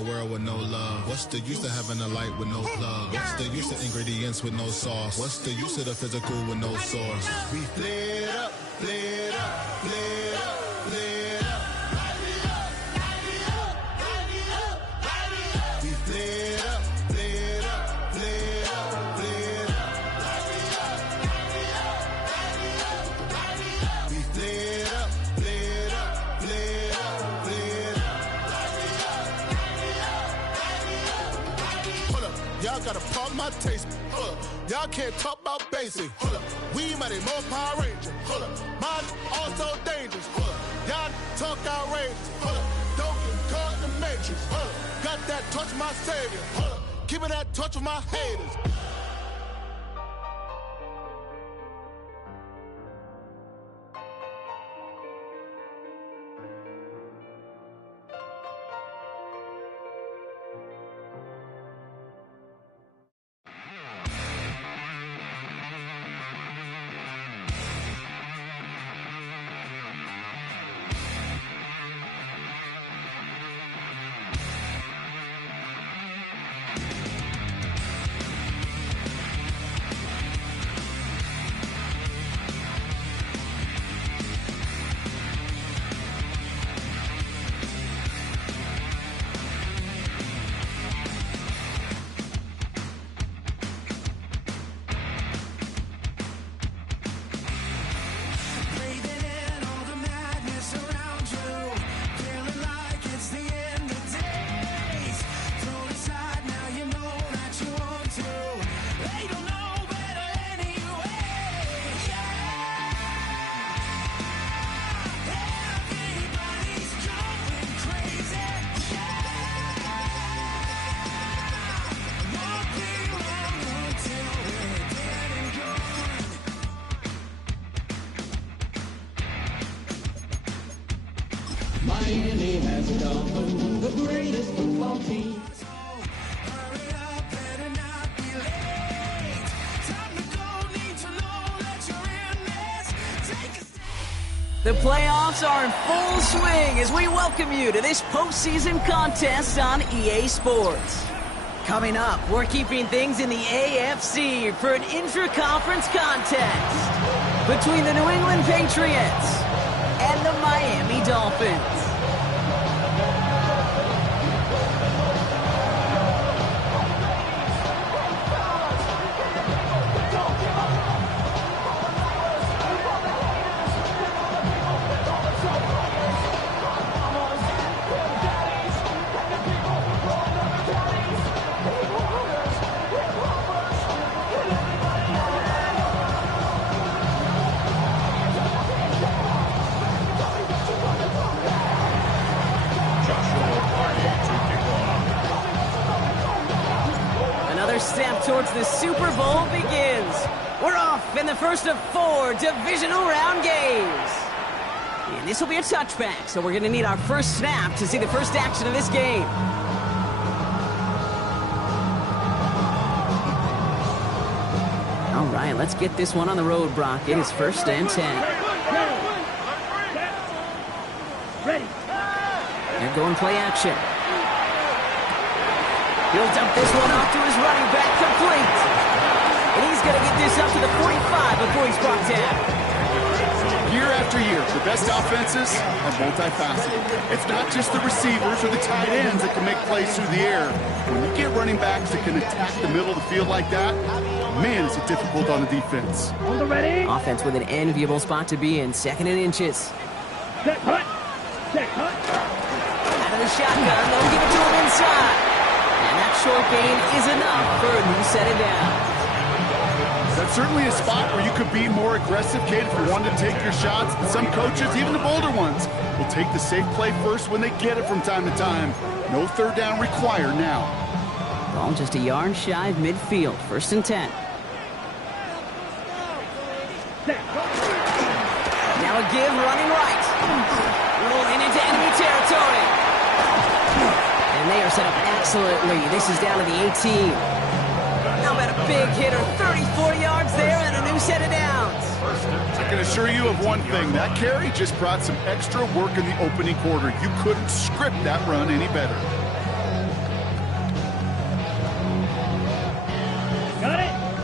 a world with no love? What's the use of having a light with no plug? What's the use of ingredients with no sauce? What's the use of the physical with no source? We lit up, lit up, lit up, lit up. We lit up, lit up, lit up, lit up. We lit up, lit up, lit up, lit up. Hold up, y'all got a problem, my taste. Hold up, y'all can't talk about basic. Hold up, we mighty more Power Ranger. Hold up, mine also dangerous. Hold up, y'all talk outrageous. Hold up, don't get caught in the matrix. Hold up, got that touch of my savior. Hold up, give me that touch of my haters. Miami has come the greatest football team. The playoffs are in full swing as we welcome you to this postseason contest on EA Sports. Coming up, we're keeping things in the AFC for an intra-conference contest between the New England Patriots and the Miami Dolphins. Step towards the Super Bowl begins. We're off in the first of 4 divisional round games. And this will be a touchback, so we're going to need our first snap to see the first action of this game. All right, let's get this one on the road, Brock. It is 1st and 10. Ready. They're going play action. He'll dump this one off to his running back, complete. And he's going to get this up to the 45 before he's brought down. Year after year, the best offenses are multifaceted. It's not just the receivers or the tight ends that can make plays through the air. When you get running backs that can attack the middle of the field like that, man, is it difficult on the defense. On the ready. Offense with an enviable spot to be in, 2nd and inches. Set cut. Set cut. Out of the shotgun, they'll give it to him inside. And that short gain is enough for a new set of downs. That's certainly a spot where you could be more aggressive, kid, if you wanted to take your shots. Some coaches, even the bolder ones, will take the safe play first when they get it from time to time. No 3rd down required now. Ball just a yard shy of midfield. 1st and 10. Now a give running right. Rolling into enemy territory. And they are set up excellently. This is down to the 18. How about a big hitter? 34 yards there and a new set of downs. I can assure you of one thing. That carry just brought some extra work in the opening quarter. You couldn't script that run any better.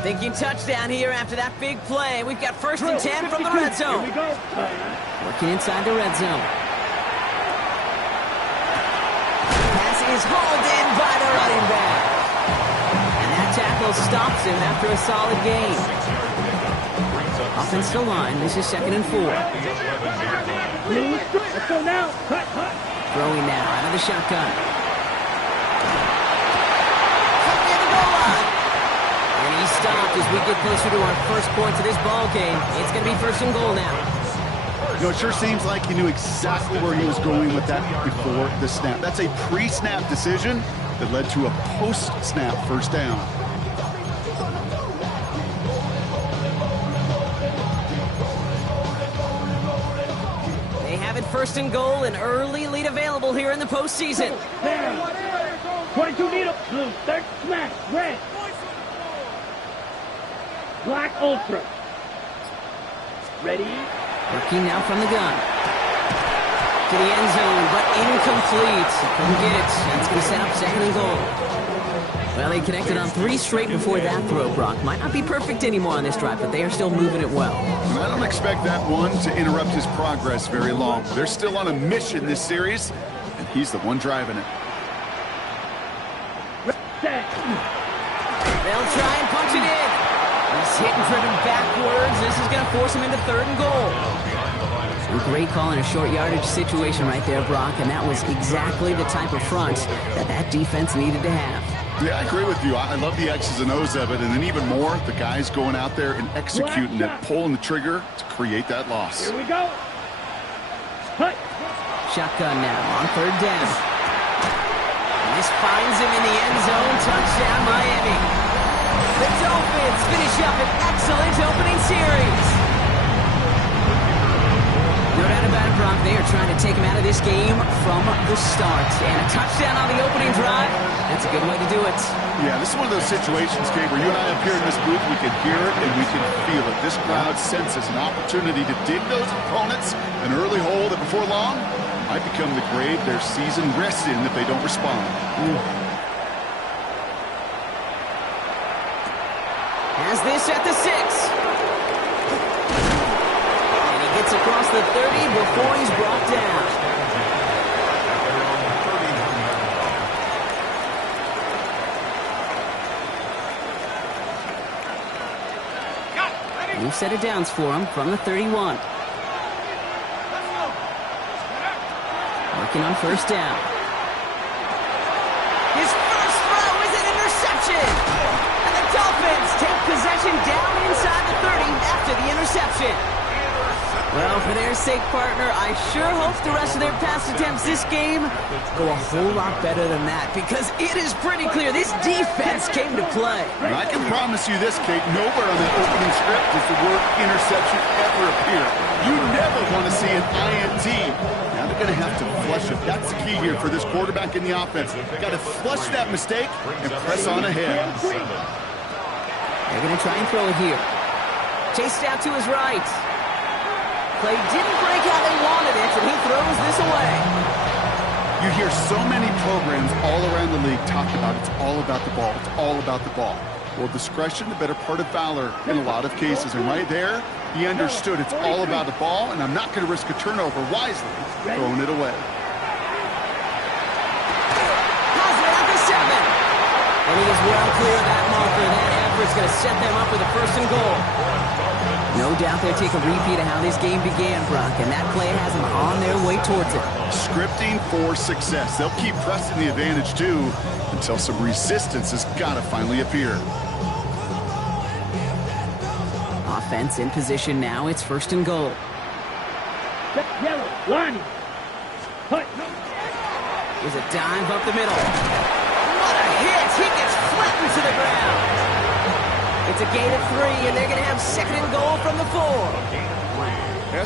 Thinking touchdown here after that big play. We've got 1st and 10 from the red zone. Here we go. Working inside the red zone. Pass is hauled in by the running back. And that tackle stops him after a solid gain. Offensive line, this is 2nd and 4. Let's go now. Cut. Throwing now out of the shotgun. Coming in the goal line. And he stopped as we get closer to our first points of this ball game. It's going to be 1st and goal now. You know, it sure seems like he knew exactly where he was going with that before the snap. That's a pre-snap decision that led to a post-snap 1st down. They have it 1st and goal, an early lead available here in the postseason. 22 needle. Blue. 3rd smash. Red. Black ultra. Ready? Working now from the gun. To the end zone, but incomplete. Couldn't get it. That's going to set up 2nd and goal. Well, they connected on 3 straight before that throw, Brock. Might not be perfect anymore on this drive, but they are still moving it well. And I don't expect that one to interrupt his progress very long. They're still on a mission this series, and he's the one driving it. Set. They'll try and punch it in. He's hit and driven backwards. This is going to force him into 3rd and goal. A great call in a short yardage situation right there, Brock, and that was exactly the type of front that defense needed to have. Yeah, I agree with you. I love the X's and O's of it, and then even more, the guys going out there and executing it, pulling the trigger to create that loss. Here we go. Cut. Shotgun now on 3rd down. This finds him in the end zone. Touchdown, Miami. The Dolphins finish up an excellent opening series. No doubt about it, Brock. They are trying to take him out of this game from the start. And a touchdown on the opening drive, that's a good way to do it. Yeah, this is one of those situations, Gabe, where you and I up here in this booth, we can hear it and we can feel it. This crowd senses an opportunity to dig those opponents an early hole that before long might become the grave their season rests in if they don't respond. Has this at the 6. And he gets across the 30 before he's brought down. New set of downs for him from the 31. Working on 1st down. His first throw is an interception. And the Dolphins take possession down inside the 30 after the interception. Well, for their sake, partner, I sure hope the rest of their pass attempts this game go a whole lot better than that, because it is pretty clear this defense came to play. And I can promise you this, Kate, nowhere on that opening script does the word interception ever appear. You never want to see an INT. Now they're going to have to flush it. That's the key here for this quarterback in the offense. Got to flush that mistake and press on ahead. They're going to try and throw it here. Chased out to his right. Play didn't break how they wanted it, and he throws this away. You hear so many programs all around the league talk about it's all about the ball. It's all about the ball. Well, discretion, the better part of valor in a lot of cases. And right there, he understood it's all about the ball, and I'm not going to risk a turnover wisely, throwing it away. Has it at the 7. And he is well clear of that marker. That effort's going to set them up with a 1st and goal. No doubt they'll take a repeat of how this game began, Brock, and that play has them on their way towards it. Scripting for success. They'll keep pressing the advantage, too, until some resistance has got to finally appear. Offense in position now. It's 1st and goal. Yellow. Line. Cut. There's a dive up the middle. What a hit! He gets flattened to the ground. It's a gain of 3, and they're going to have 2nd and goal from the 4.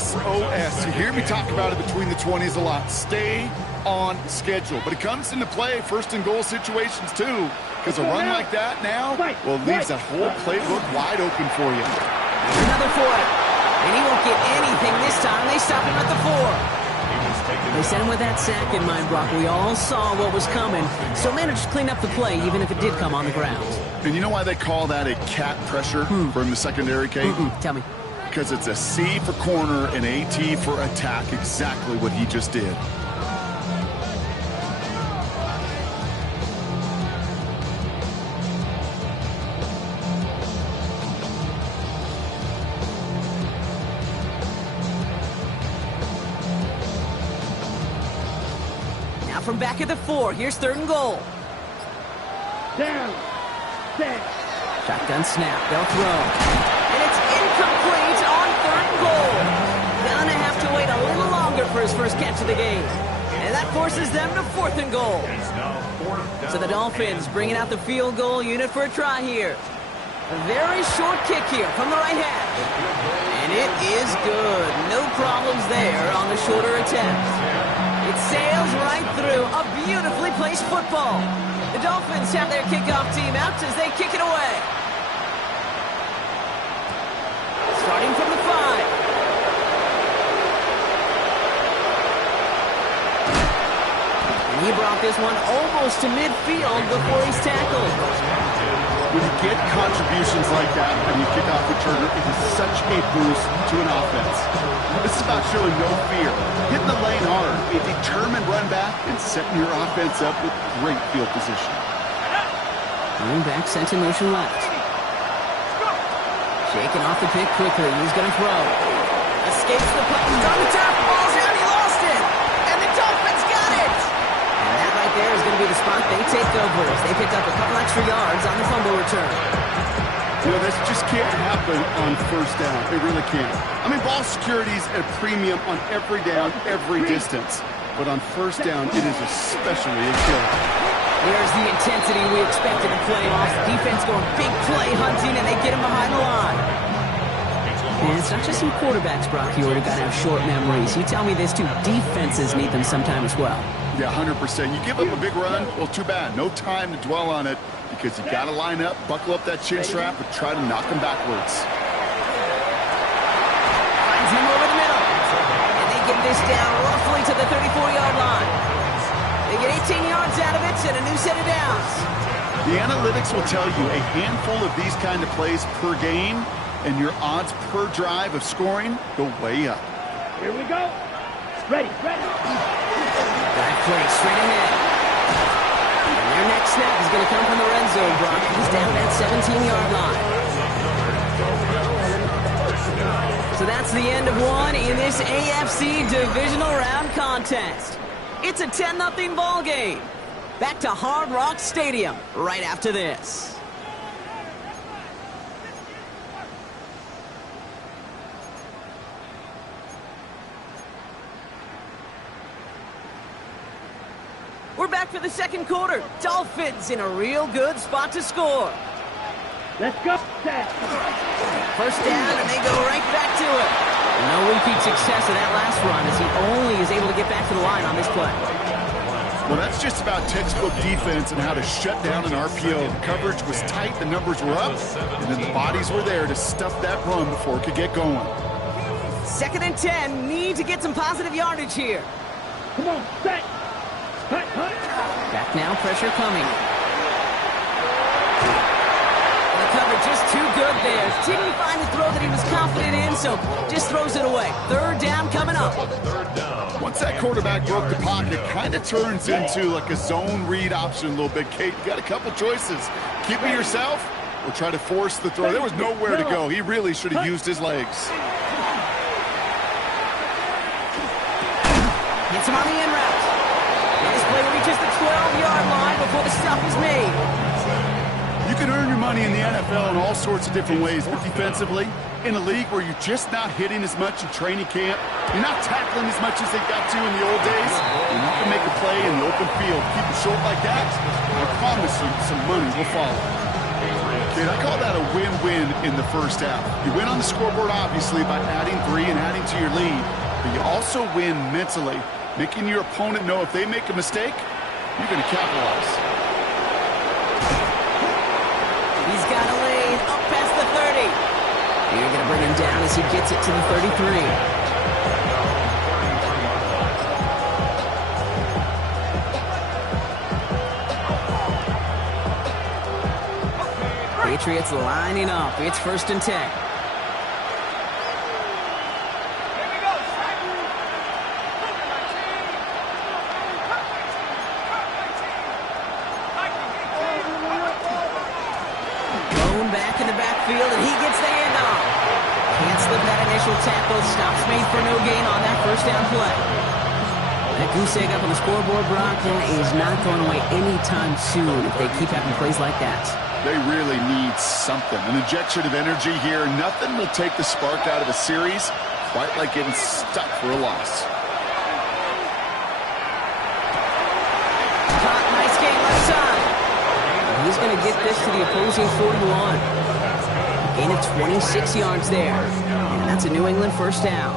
SOS. You hear me talk about it between the 20s a lot. Stay on schedule. But it comes into play 1st and goal situations, too. Because a run like that now, well, leaves that whole playbook wide open for you. Another 4. And he won't get anything this time. They stop him at the 4. They sent him with that sack in mind, Brock. We all saw what was coming, so managed to clean up the play, even if it did come on the ground. And you know why they call that a cat pressure from the secondary, Kate? Tell me. Because it's a C for corner and a T for attack, exactly what he just did. Now from back at the 4, here's 3rd and goal. Down. Set. Shotgun snap, they'll throw. And it's incomplete on 3rd and goal. Gonna have to wait a little longer for his first catch of the game. And that forces them to 4th and goal. So the Dolphins bringing out the field goal unit for a try here. A very short kick here from the right half. And it is good. No problems there on the shorter attempt. It sails right through a beautifully placed football. The Dolphins have their kickoff team out as they kick it away. Starting from the 5. And he brought this one almost to midfield before he's tackled. When you get contributions like that and you kick off returner, it is such a boost to an offense. This is about showing no fear, hitting the lane hard, a determined run back, and setting your offense up with great field position. Running back sent in motion left. Shaking off the pick quickly. He's going to throw. Escapes the puck. He's on the top. Ball's out. He lost it. And the Dolphins got it. And that right there is going to be the spot they take over as they picked up a couple extra yards on the fumble return. You know, this just can't happen on 1st down. It really can't. I mean, ball security's at a premium on every down, every distance. But on 1st down, it is especially a killer. There's the intensity we expect in the playoffs. Defense going big play hunting, and they get him behind the line. And it's not just some quarterbacks, Brock, you already got to have short memories. You tell me this too, defenses need them sometime as well. Yeah, 100%. You give up a big run, well, too bad. No time to dwell on it because you got to line up, buckle up that chin strap, and try to knock him backwards. Finds him over the middle. And they get this down roughly to the 34-yard line. They get 18 yards out of it and a new set of downs. The analytics will tell you a handful of these kind of plays per game, and your odds per drive of scoring go way up. Here we go. Ready. Back play straight ahead. And their next snap is going to come from the red zone, Brock. He's down at 17-yard line. So that's the end of one in this AFC divisional round contest. It's a 10-0 ball game. Back to Hard Rock Stadium right after this. We're back for the second quarter. Dolphins in a real good spot to score. Let's go. First down, and they go right back to it. No repeat success of that last run as he only is able to get back to the line on this play. Well, that's just about textbook defense and how to shut down an RPO. The coverage was tight, the numbers were up, and then the bodies were there to stuff that run before it could get going. 2nd and 10, need to get some positive yardage here. Come on, set. Hut. Back now, pressure coming. The cover just too good there. Didn't find the throw that he was confident in, so just throws it away. 3rd down coming up. Once that quarterback broke the pocket, it kind of turns into like a zone read option a little bit. Kate, you got a couple choices. Keep it yourself or try to force the throw. There was nowhere to go. He really should have used his legs. Hits him on the in route. And this play reaches the 12-yard line before the stop is made. You can earn your money in the NFL in all sorts of different ways, but defensively, in a league where you're just not hitting as much in training camp, you're not tackling as much as they got to in the old days, and you can make a play in the open field. Keep it short like that, I promise you some money will follow. Kid, I call that a win-win in the first half. You win on the scoreboard, obviously, by adding 3 and adding to your lead, but you also win mentally, making your opponent know if they make a mistake, you're going to capitalize. He's got a lane up past the 30. You're going to bring him down as he gets it to the 33. Patriots lining up. It's 1st and 10. Back in the backfield, and he gets the handoff. Can't slip that initial tackle. Stops made for no gain on that 1st down play. That goose egg up on the scoreboard, Brock, that is not going away anytime soon if they keep having plays like that. They really need something. An injection of energy here. Nothing will take the spark out of a series quite like getting stuck for a loss. Caught, nice game left side. He's going to get this to the opposing 41. Gain of 26 yards there. And that's a New England 1st down.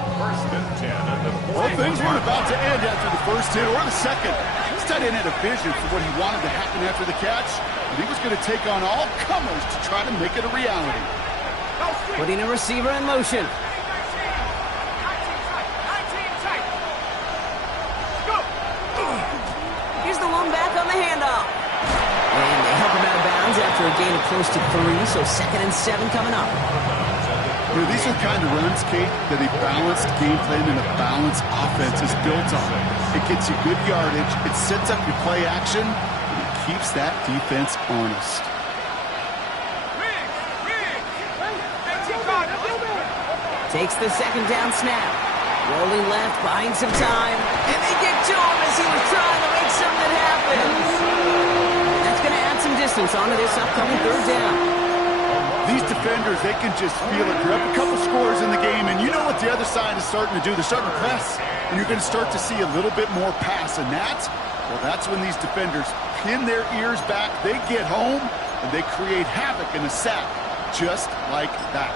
Well, things weren't about to end after the first hit or the second. This tight end had a vision for what he wanted to happen after the catch. And he was going to take on all comers to try to make it a reality. Putting a receiver in motion. Here's the one back on the handoff. And they help him out of bounds after a gain of close to 3, so 2nd and 7 coming up. You know, these are the kind of runs, Kate, that a balanced game plan and a balanced offense is built on. It gets you good yardage, it sets up your play action, and it keeps that defense honest. Takes the 2nd down snap. Rolling left, buying some time, and they get to him as he was trying to make something happen. That's going to add some distance onto this upcoming 3rd down. These defenders, they can just feel it. You're up a couple scores in the game, and you know what the other side is starting to do. They're starting to press, and you're going to start to see a little bit more pass. And that's when these defenders pin their ears back. They get home, and they create havoc in a sack just like that.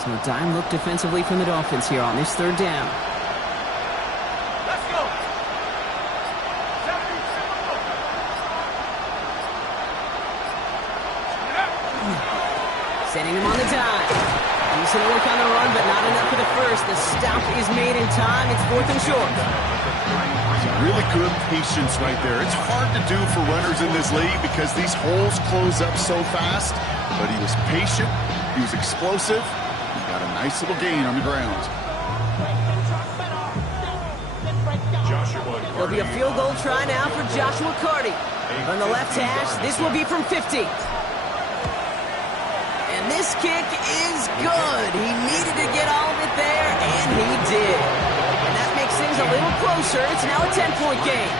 So a dime look defensively from the Dolphins here on this 3rd down. Setting him on the dime. Decent work on the run, but not enough for the first. The stop is made in time. It's 4th and short. Really good patience right there. It's hard to do for runners in this league because these holes close up so fast. But he was patient. He was explosive. He got a nice little gain on the ground. There'll be a field goal try now for Joshua Carty. On the left hash, this will be from 50. And this kick is good. He needed to get all of it there, and he did. And that makes things a little closer. It's now a 10-point game.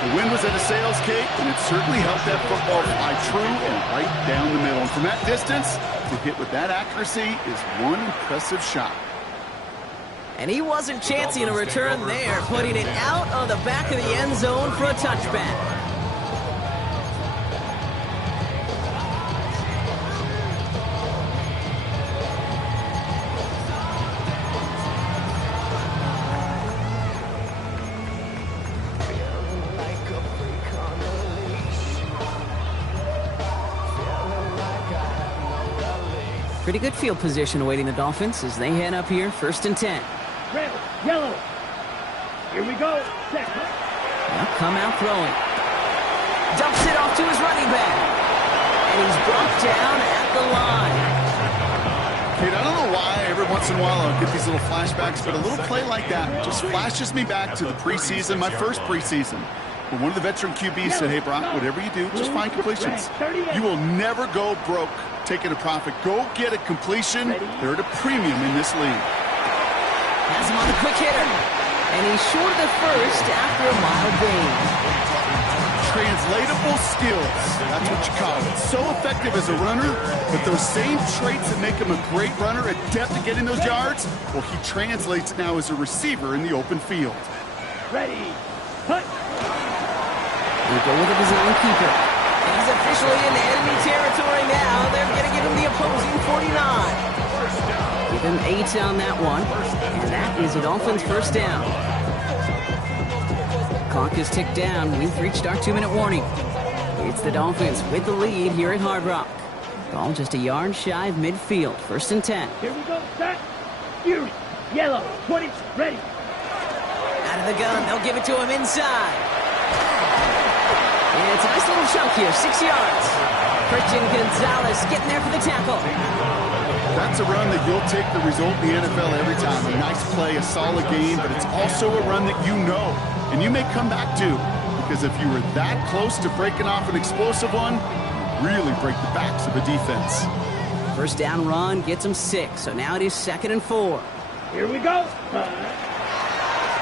The wind was at a sails, Kate, and it certainly helped that football fly true and right down the middle. And from that distance, to hit with that accuracy is one impressive shot. And he wasn't chancing a return there, putting it out on the back of the end zone for a touchback. Pretty good field position awaiting the Dolphins as they head up here, 1st and 10. Red, yellow. Here we go. Set. Now come out throwing. Dumps it off to his running back. And he's brought down at the line. Kate, I don't know why every once in a while I'll get these little flashbacks, but a little play like that just flashes me back to the preseason, my first preseason. When one of the veteran QBs said, hey, Brock, whatever you do, just find completions. You will never go broke taking a profit. Go get a completion. They're at a premium in this league. Has him on the quick hitter. And he's short of the first after a mild gain. Translatable skills. That's what you call it. So effective as a runner, but those same traits that make him a great runner, adept at getting those yards, well, he translates it now as a receiver in the open field. Ready. Put. We go with a design keeper. And he's officially in enemy territory now. They're going to give him the opposing 49. Give him 8 on that one. And that is a Dolphins 1st down. Clock is ticked down. We've reached our 2-minute warning. It's the Dolphins with the lead here at Hard Rock. Ball just a yard shy of midfield. 1st and 10. Here we go. Set. Fury. Yellow. 20. Ready. Out Out of the gun, they'll give it to him inside. And it's a nice little chunk here, 6 yards. Christian Gonzalez getting there for the tackle. That's a run that you'll take the result in the NFL every time. A nice play, a solid game, but it's also a run that you know, and you may come back to, because if you were that close to breaking off an explosive one, you really break the backs of a defense. First down run gets him 6, so now it is 2nd and 4. Here we go.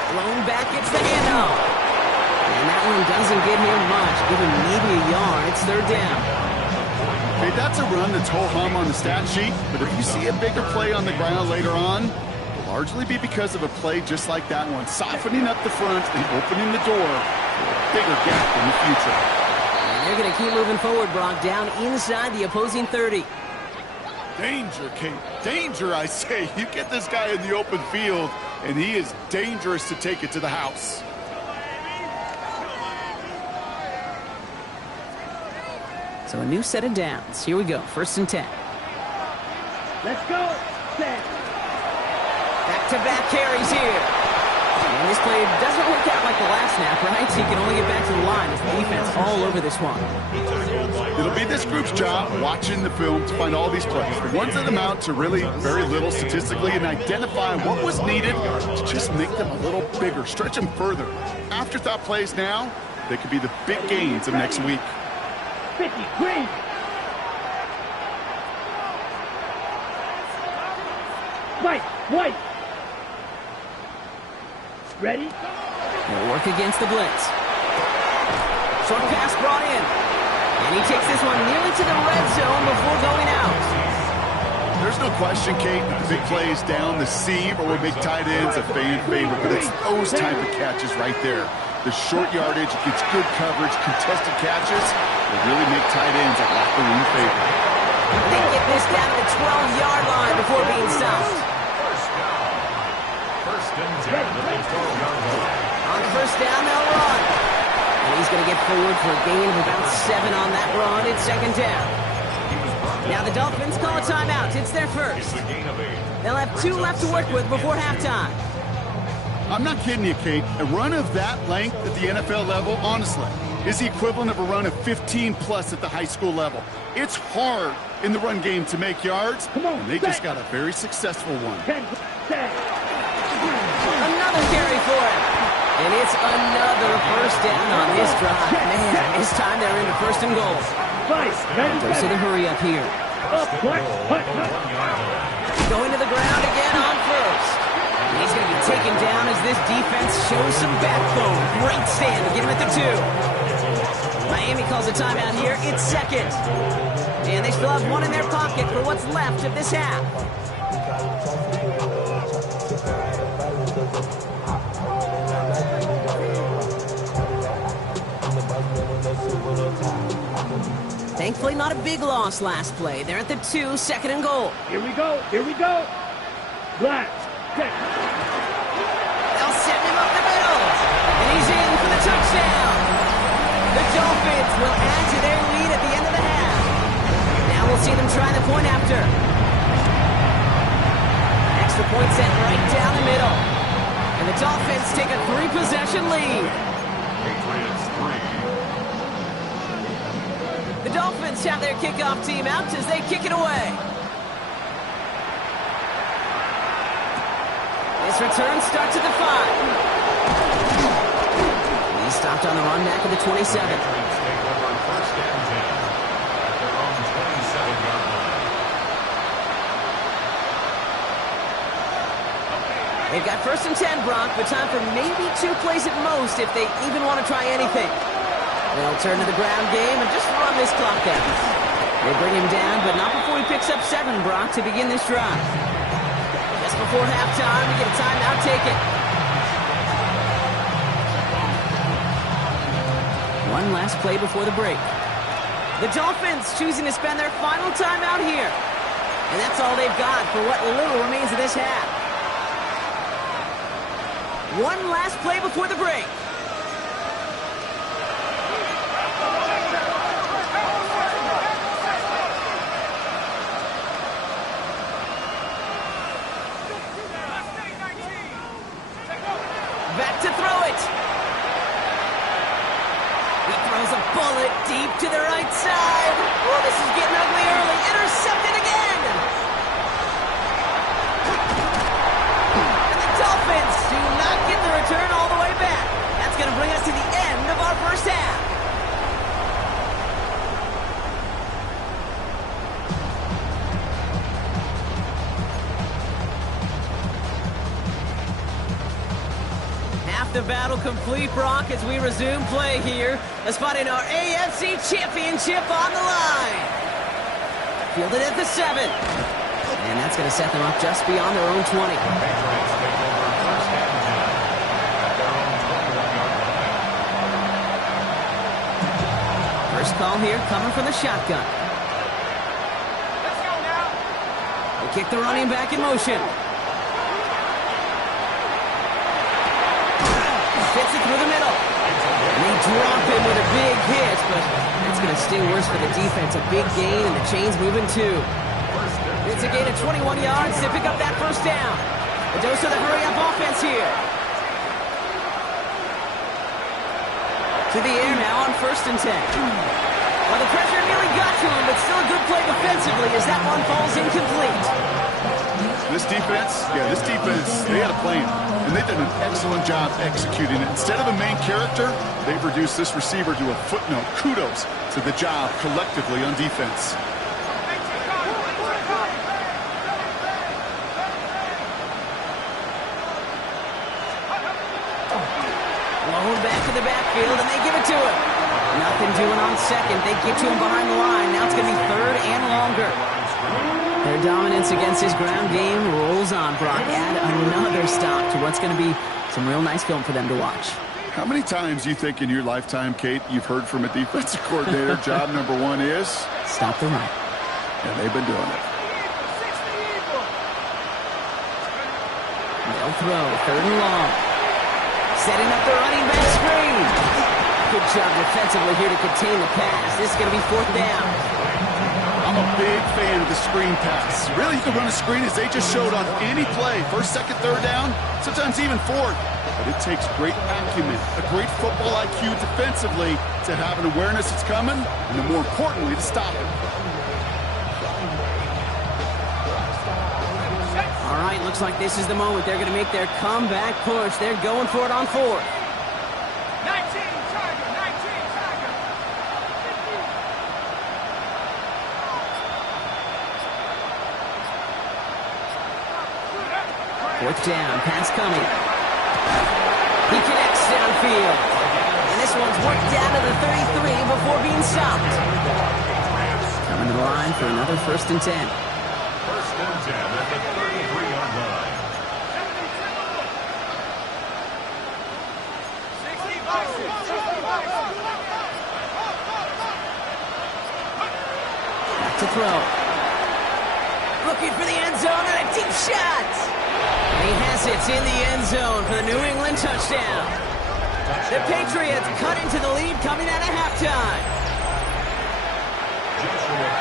Lone back gets the handoff. And that one doesn't get him much, even maybe a yard. It's 3rd down. Okay, that's a run that's ho-hum on the stat sheet, but if you see a bigger play on the ground later on, it'll largely be because of a play just like that one, softening up the front and opening the door for a bigger gap in the future. And they're going to keep moving forward, Brock, down inside the opposing 30. Danger, Kate. Danger, I say. You get this guy in the open field, and he is dangerous to take it to the house. So a new set of downs. Here we go. 1st and 10. Let's go. Set. Back-to-back carries here. And this play doesn't work out like the last snap, right? So you can only get back to the line as the defense all over this one. It'll be this group's job watching the film to find all these plays. The ones that amount to really very little statistically and identify what was needed to just make them a little bigger, stretch them further. Afterthought plays now, they could be the big gains of next week. 50, green. White. Ready? They'll work against the blitz. Short pass brought in. And he takes this one nearly to the red zone before going out. There's no question, Kate, that the big plays down the seam or with big tight ends a fan favorite, but it's those type of catches right there. The short yardage, gets good coverage, contested catches will really make tight ends a locker room favorite. They get this down to the 12-yard line before being stopped. On 1st down, they'll run. And he's going to get forward for a gain of about 7 on that run. It's 2nd down. Now the Dolphins call a timeout. It's their first. They'll have 2 left to work with before halftime. I'm not kidding you, Kate. A run of that length at the NFL level, honestly, is the equivalent of a run of 15-plus at the high school level. It's hard in the run game to make yards, and they just got a very successful one. Another carry for him. And it's another first down on this drive. Man, this time they're into 1st and goal. Goes to the hurry up here. Going to the ground again on 1st. He's going to be taken down as this defense shows some backbone. Great stand to get him at the 2. Miami calls a timeout here. It's 2nd. And they still have 1 in their pocket for what's left of this half. Thankfully, not a big loss last play. They're at the 2, 2nd and goal. Here we go. Black. They'll send him up the middle. And he's in for the touchdown. The Dolphins will add to their lead at the end of the half. Now we'll see them try the point after. Extra point sent right down the middle. And the Dolphins take a 3-possession lead. The Dolphins have their kickoff team out as they kick it away. This return starts at the 5. He's stopped on the run back at the 27. They've got 1st and 10, Brock, but time for maybe 2 plays at most if they even want to try anything. They'll turn to the ground game and just run this clock out. They bring him down, but not before he picks up 7, Brock, to begin this drive. Just before halftime, we get a timeout taken. 1 last play before the break. The Dolphins choosing to spend their final timeout here. And that's all they've got for what little remains of this half. 1 last play before the break. Back to throw it. He throws a bullet deep to the right side. Oh, this is getting ugly early. Intercepted again. And the Dolphins do not get the return all the way back. That's going to bring us to the end of our first half. The battle complete, Brock, as we resume play here. A spot in our AFC Championship on the line. Fielded at the 7. And that's going to set them up just beyond their own 20. First call here coming from the shotgun. Let's go now. They kick the running back in motion. Fits it through the middle. And they drop him with a big hit, but that's going to stay worse for the defense. A big gain, and the chain's moving too. It's a gain of 21 yards to pick up that first down. A dose of the hurry-up offense here. To the air now on 1st and 10. Well, the pressure nearly got to him, but still a good play defensively as that one falls incomplete. This defense, they had a plan, and they did an excellent job executing it. Instead of a main character, they've reduced this receiver to a footnote. Kudos to the job collectively on defense. Blown back to the backfield, and they give it to him. Nothing doing on second. They get to him behind the line. Now it's going to be 3rd and longer. Their dominance against his ground game rolls on, Brock. Add another stop to what's going to be some real nice film for them to watch. How many times do you think in your lifetime, Kate, you've heard from a defensive coordinator, job number 1 is? Stop the run. And they've been doing it. They'll throw, 3rd and long. Setting up the running back screen. Good job defensively here to contain the pass. This is going to be 4th down. I'm a big fan of the screen pass. Really, you can run a screen as they just showed on any play. 1st, 2nd, 3rd down, sometimes even 4th. But it takes great acumen, a great football IQ defensively to have an awareness it's coming, and then more importantly, to stop it. All right, looks like this is the moment. They're going to make their comeback push. They're going for it on 4th. 19, Tiger, 19, Tiger. 4th down, pass coming. He connects downfield. And this one's worked down to the 33 before being stopped. Coming to the line for another 1st and 10. 1st and 10 at the 33-yard line. 65. Back to throw. Looking for the end zone and a deep shot. And he has it in the end zone for the New England touchdown. The Patriots cut into the lead coming out of halftime.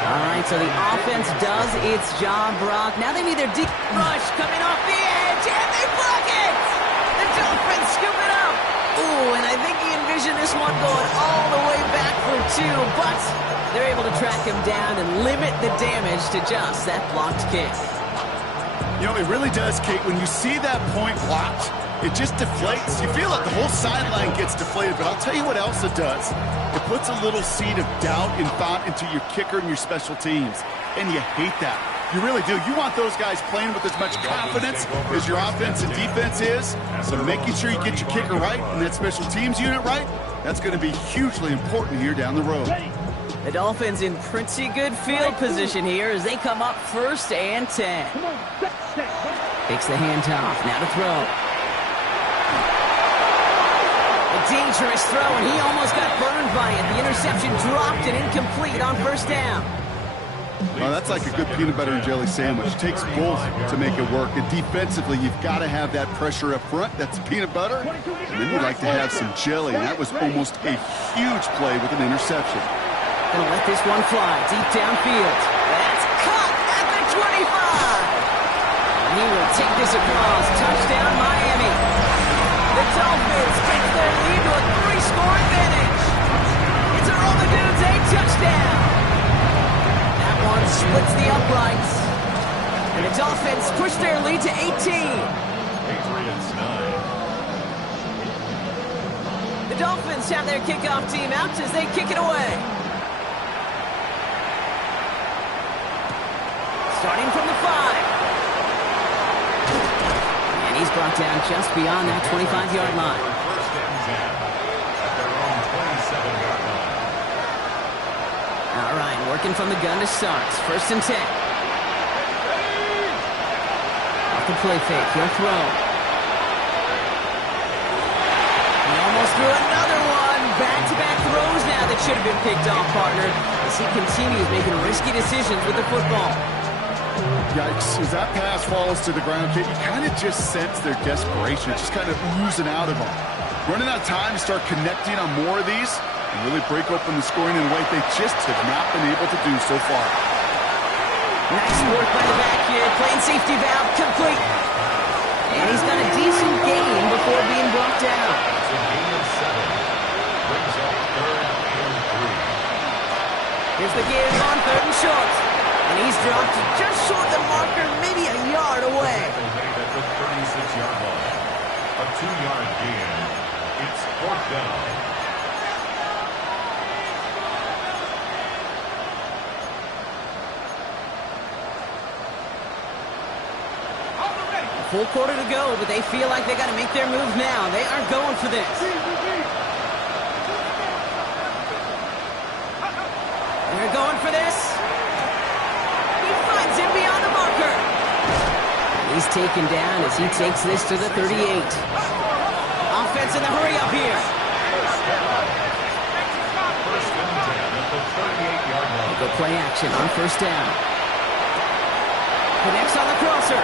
All right, so the offense does its job, Brock. Now they need their deep rush coming off the edge, and they block it! The Dolphins scoop it up! Ooh, and I think he envisioned this one going all the way back for 2, but they're able to track him down and limit the damage to just that blocked kick. You know, it really does, Kate. When you see that point blocked, it just deflates. You feel it. The whole sideline gets deflated. But I'll tell you what else it does. It puts a little seed of doubt and thought into your kicker and your special teams. And you hate that. You really do. You want those guys playing with as much confidence as your offense and defense is. So making sure you get your kicker right and that special teams unit right, that's going to be hugely important here down the road. The Dolphins in pretty good field position here as they come up 1st and 10. Takes the handoff. Now to throw. A dangerous throw, and he almost got burned by it. The interception dropped and incomplete on 1st down. Well, that's like a good peanut butter and jelly sandwich. It takes both to make it work. And defensively, you've got to have that pressure up front. That's peanut butter. And then you'd like to have some jelly. And that was almost a huge play with an interception. Gonna let this one fly deep downfield. That's caught at the 25. And he will take this across. Touchdown, Miami. The Dolphins take their lead to a 3-score advantage. It's a roll the dudes, a touchdown. That one splits the uprights. And the Dolphins push their lead to 18. Patriots 9. The Dolphins have their kickoff team out as they kick it away. Starting from the 5. And he's brought down just beyond that 25-yard line. First and 10 at their own 27-yard line. All right, working from the gun to start. First and 10. Off the play fake, he'll throw. He almost threw another one. Back-to-back throws now that should have been picked off, partner, as he continues making risky decisions with the football. Yikes. As that pass falls to the ground, kid, you kind of just sense their desperation. It's just kind of oozing out of them. Running out of time to start connecting on more of these and really break open the scoring in a way they just have not been able to do so far. Nice work by the back here. Playing safety valve complete. And he's done a decent game before being brought down. It's a gain of 7. Brings up 3rd and 3. Here's the give on 3rd and short. And he's dropped just short of the marker, maybe a yard away. At the 36-yard line. A 2-yard gain. It's 4th down. A full quarter to go, but they feel like they got to make their move now. They are going for this. They're going for this. He finds him beyond the marker. He's taken down as he takes this to the 38. Offense in the hurry up here. First and 10 at the 38-yard line. Go play action on first down. Connects on the crosser.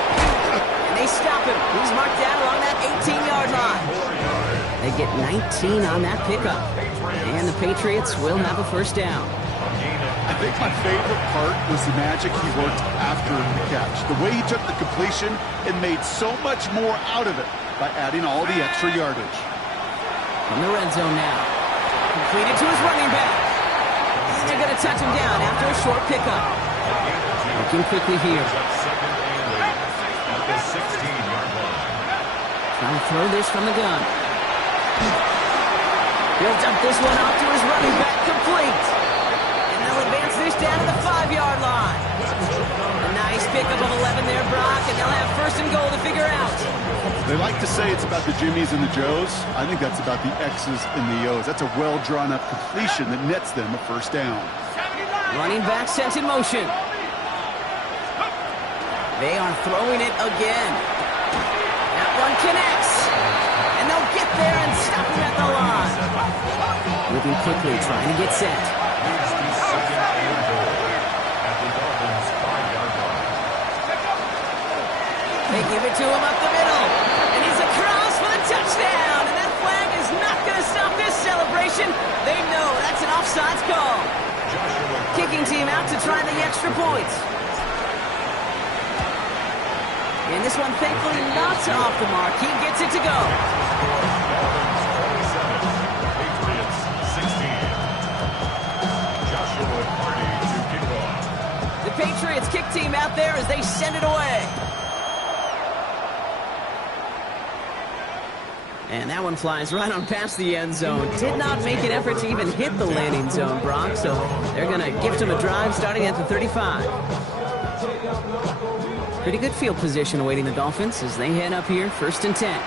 And they stop him. He's marked down along that 18-yard line. They get 19 on that pickup. And the Patriots will have a first down. I think my favorite part was the magic he worked after the catch. The way he took the completion and made so much more out of it by adding all the extra yardage. From the red zone now. Completed to his running back. And they're going to touch him down after a short pickup. Looking quickly here. Second and 8 at the 16-yard line. Trying to throw this from the gun. He'll dump this one off to his running back, complete. And they'll advance this down to the 5-yard line. A nice pickup of 11 there, Brock, and they'll have first and goal to figure out. They like to say it's about the Jimmies and the Joes. I think that's about the X's and the O's. That's a well-drawn-up completion that nets them a first down. Running back sent in motion. They are throwing it again. That one connects. And they'll get there and stop him at the line. Moving quickly, trying to get set. Here's the second and goal at the Dolphins' 5-yard line. They give it to him up the middle. And he's across for the touchdown. And that flag is not going to stop this celebration. They know that's an offsides call. Kicking team out to try the extra points. And this one, thankfully, not off the mark. He gets it to go. Dolphins 27, Patriots 16. Joshua Party to kick off. The Patriots kick team out there as they send it away. And that one flies right on past the end zone. Did not make an effort to even hit the landing zone, Brock. So they're going to gift him a drive starting at the 35. Pretty good field position awaiting the Dolphins as they head up here, first and 10.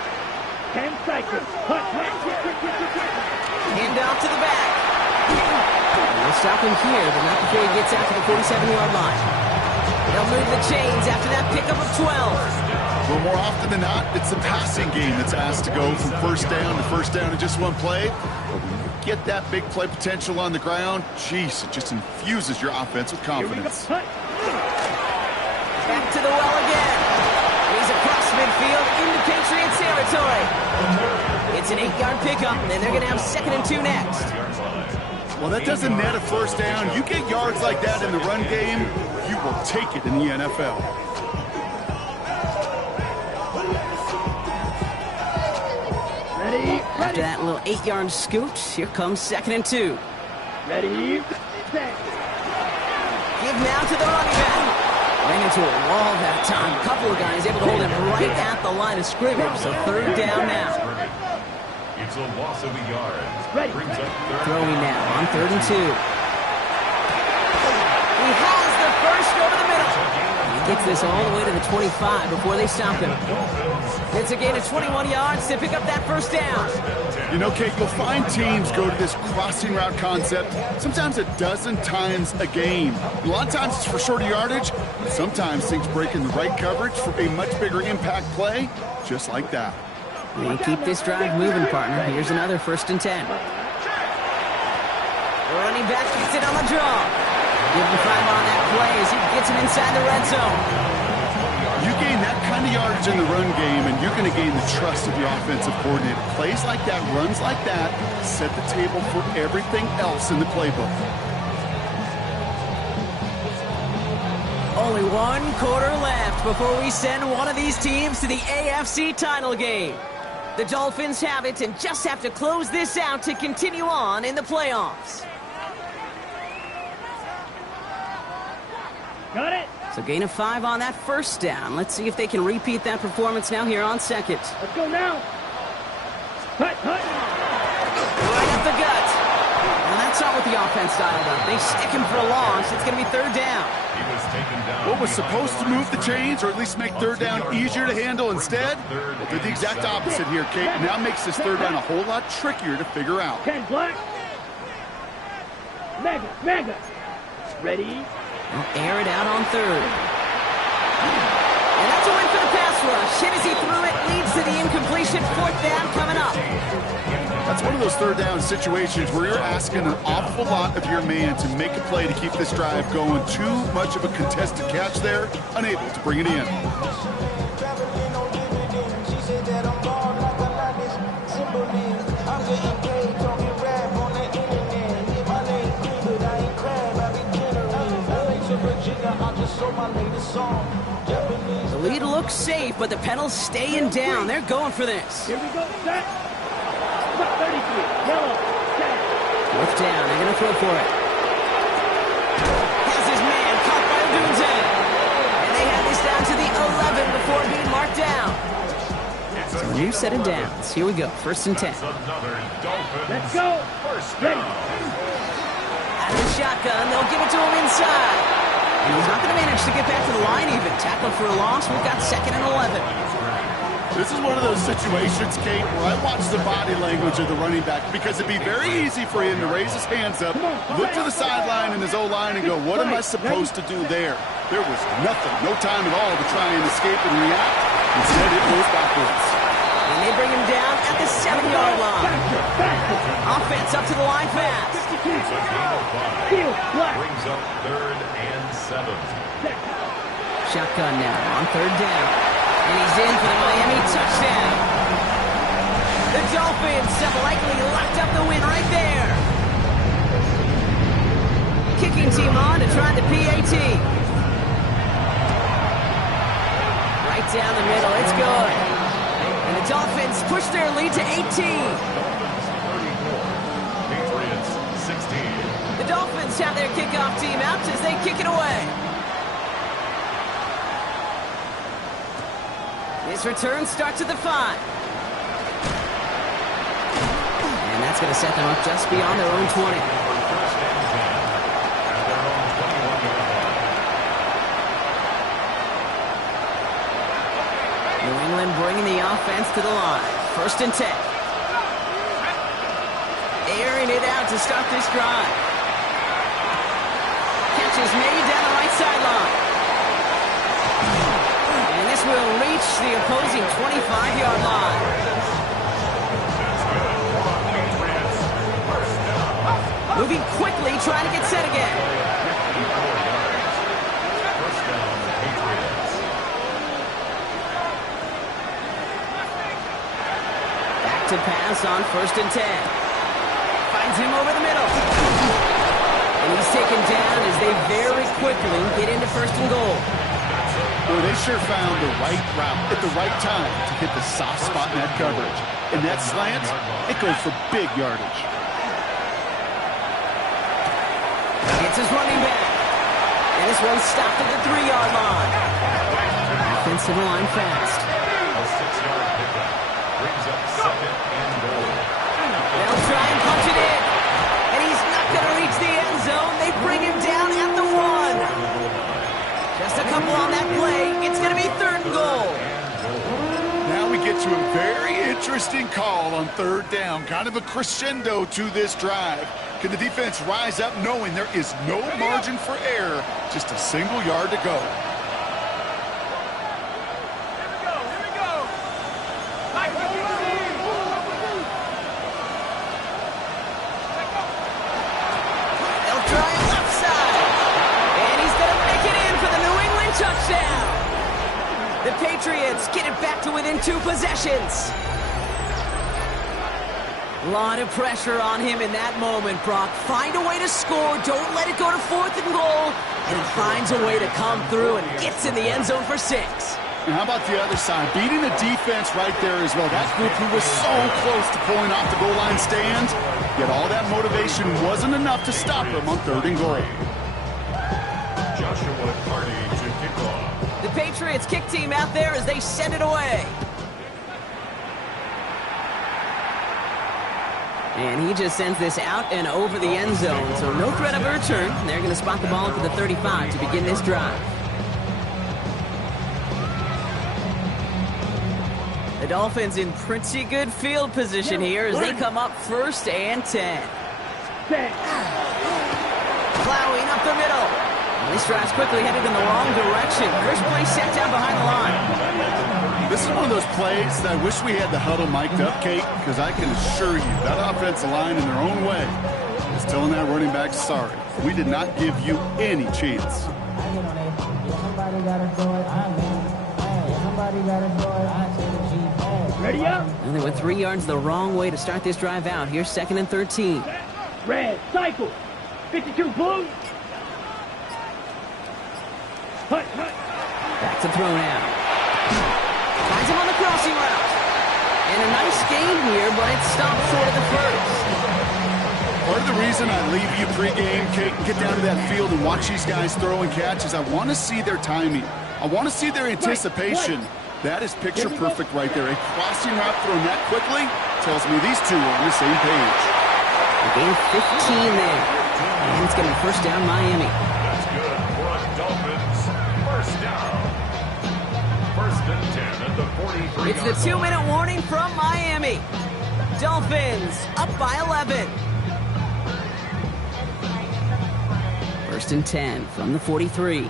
10 seconds. Hand off to the back. And they'll stop him here, but not before he gets out to the 47-yard line. They'll move the chains after that pickup of 12. Well, more often than not, it's the passing game that's asked to go from first down in just one play. But when you get that big play potential on the ground, geez, it just infuses your offense with confidence. Back to the well again. He's across midfield into Patriots territory. It's an 8-yard pickup, and they're going to have 2nd and 2 next. Well, that doesn't net a first down. You get yards like that in the run game, you will take it in the NFL. Ready? Ready, After that little 8-yard scoot, here comes 2nd and 2. ready, set. Give now to the running back. Ran into a wall that time. A couple of guys able to hold him right at the line of scrimmage. So 3rd down now. It's a loss of a yard. Ready. Brings up third. Throwing now on 3rd and 2. He has the first over the middle. He gets this all the way to the 25 before they stop him. It's a gain of 21 yards to pick up that 1st down. You know, Kate, you'll find teams go to this crossing route concept sometimes a dozen times a game. A lot of times it's for shorter yardage, but sometimes things break in the right coverage for a much bigger impact play, just like that. We keep this drive moving, partner. Here's another 1st and 10. Running back gets it on the draw. Give him 5 on that play as he gets him inside the red zone. You gain that kind of yardage in the run game, and you're going to gain the trust of the offensive coordinator. Plays like that, runs like that, set the table for everything else in the playbook. Only 1 quarter left before we send one of these teams to the AFC title game. The Dolphins have it and just have to close this out to continue on in the playoffs. Got it. So gain of 5 on that 1st down. Let's see if they can repeat that performance now here on 2nd. Let's go now. Cut. Right up the gut. Well, that's not what the offense dialed up. They stick him for a loss. It's going to be 3rd down. He was taken down. What was supposed to move the chains, or at least make 3rd down easier to handle instead? Well, did the exact opposite here, Kate. Now makes this 3rd down a whole lot trickier to figure out. 10 black. Mega. Ready. They'll air it out on 3rd. And that's a win for the pass rush. Hit as he threw it, leads to the incompletion. 4th down coming up. That's one of those 3rd down situations where you're asking an awful lot of your man to make a play to keep this drive going. Too much of a contested catch there, unable to bring it in. The lead looks safe, but the Penals staying down. They're going for this. Here we go. Set. 33. Yellow. Set. 4th down. They're going to throw for it. Has his man caught by Ncaa. And they have this down to the 11 before being marked down. So a new set of downs. Here we go. 1st and 10. Let's go. Ready. Out of the shotgun, they'll give it to him inside. And he's not going to manage to get back to the line even. Tackled for a loss. We've got 2nd and 11. This is one of those situations, Kate, where I watch the body language of the running back, because it'd be very easy for him to raise his hands up, look to the sideline in his O-line and go, what am I supposed to do there? There was nothing, no time at all to try and escape and react. Instead, it goes backwards. And they bring him down at the 7-yard line. Offense up to the line fast. Brings up 3rd and 7. Shotgun now on 3rd down. And he's in for the Miami touchdown. The Dolphins have likely locked up the win right there. Kicking team on to try the PAT. Right down the middle. It's good. And the Dolphins push their lead to 18. Dolphins 34. Patriots 16. The Dolphins have their kickoff team out as they kick it away. This return starts at the 5. And that's going to set them up just beyond their own 20. New England bringing the offense to the line. 1st and 10. Airing it out to start this drive. Catch is made down the right sideline. And this will reach the opposing 25-yard line. Moving quickly, trying to get set again. Back to pass on 1st and 10. Finds him over the middle. And he's taken down as they very quickly get into 1st and goal. Well, they sure found the right route at the right time to hit the soft spot in that coverage. and that slant, it goes for big yardage. It's his running back. And this one's stopped at the 3-yard line. Offensive line fast. A 6-yard pickup brings up 2nd and goal. They'll try and punch it in. And he's not going to reach the end zone. They bring him down at the 1. Just a couple on that play. It's going to be 3rd and goal. Now we get to a very interesting call on 3rd down. Kind of a crescendo to this drive. Can the defense rise up knowing there is no margin for error? Just a single yard to go. They'll try it left side. And he's going to make it in for the New England touchdown. The Patriots get it back to within 2 possessions. A lot of pressure on him in that moment, Brock. Find a way to score. Don't let it go to 4th and goal. And he finds a way to come through and gets in the end zone for 6. And how about the other side? Beating the defense right there as well. That group who was so close to pulling off the goal line stand, yet all that motivation wasn't enough to stop him on 3rd and goal. Joshua Carty to kick off. The Patriots kick team out there as they send it away. And he just sends this out and over the end zone, so no threat of a return. They're going to spot the ball for the 35 to begin this drive. The Dolphins in pretty good field position here as they come up 1st and 10. Plowing up the middle. And this drive's quickly headed in the wrong direction. First play set down behind the line. This is one of those plays that I wish we had the huddle mic'd up, Kate, because I can assure you that offensive line in their own way is telling that running back, sorry, we did not give you any chance. Ready up. And they went 3 yards the wrong way to start this drive out. Here's 2nd and 13. Red, cycle. 52 blue. Hut, hut. Back to throw now. Finds him on the crossing route. And a nice gain here, but it's stopped short of the 1st. Part of the reason I leave you pregame, Kate, and get down to that field and watch these guys throw and catch is I want to see their timing. I want to see their anticipation. That is picture perfect right there. A crossing route thrown that quickly tells me these two are on the same page. A gain of 15 there. And it's going to be 1st down Miami. That's good for a Dolphins. 1st down. 1st and 10 at the 43. It's the 2-minute warning from Miami. Dolphins up by 11. 1st and 10 from the 43.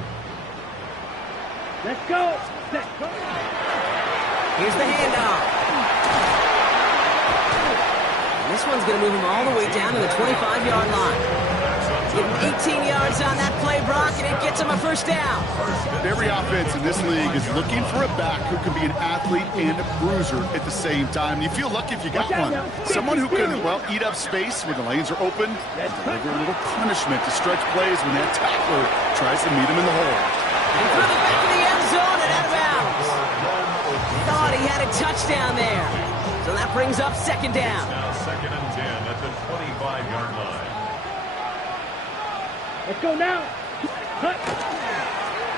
Let's go. Let's go. Here's the handoff. And this one's going to move him all the way down to the 25-yard line. Give him 18 yards on that play, Brock, and it gets him a 1st down. Every offense in this league is looking for a back who can be an athlete and a bruiser at the same time. You feel lucky if you got one. Someone who can, well, eat up space when the lanes are open, and deliver a little punishment to stretch plays when that tackler tries to meet him in the hole. And through the back of the end zone and out of bounds. Thought he had a touchdown there. So that brings up 2nd down. Now 2nd and 10 at the 25-yard line. Let's go now. Hut.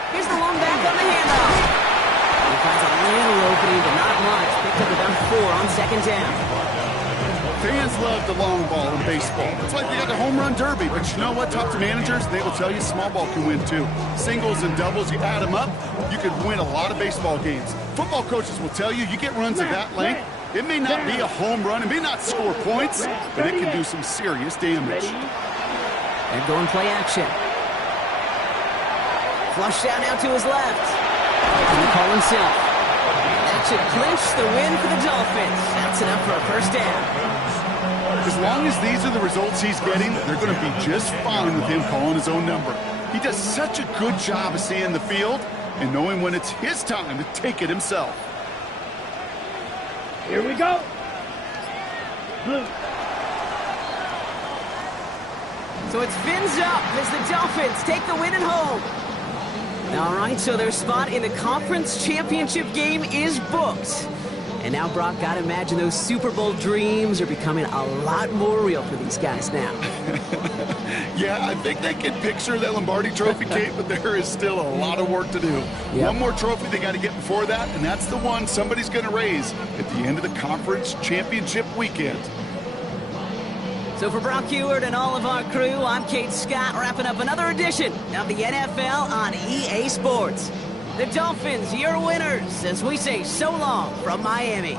Here's the long back on the handoff. He finds a little opening, but not much. Picked up about 4 on 2nd down. Fans love the long ball in baseball. It's like they got the home run derby, but you know what? Talk to managers, they will tell you small ball can win too. Singles and doubles, you add them up, you could win a lot of baseball games. Football coaches will tell you, you get runs of that length, it may not be a home run, it may not score points, but it can do some serious damage. And going play action. Flush down now to his left. And the call himself. That should clinch the win for the Dolphins. That's enough for a 1st down. As long as these are the results he's getting, they're going to be just fine with him calling his own number. He does such a good job of seeing the field and knowing when it's his time to take it himself. Here we go. Blue. So it's fins up as the Dolphins take the win at home. All right, so their spot in the conference championship game is booked. And now, Brock, gotta imagine those Super Bowl dreams are becoming a lot more real for these guys now. Yeah, I think they can picture that Lombardi Trophy, Kate, but there is still a lot of work to do. Yep. One more trophy they got to get before that, and that's the one somebody's going to raise at the end of the conference championship weekend. So for Brock Heward and all of our crew, I'm Kate Scott, wrapping up another edition of the NFL on EA Sports. The Dolphins, your winners, as we say so long from Miami.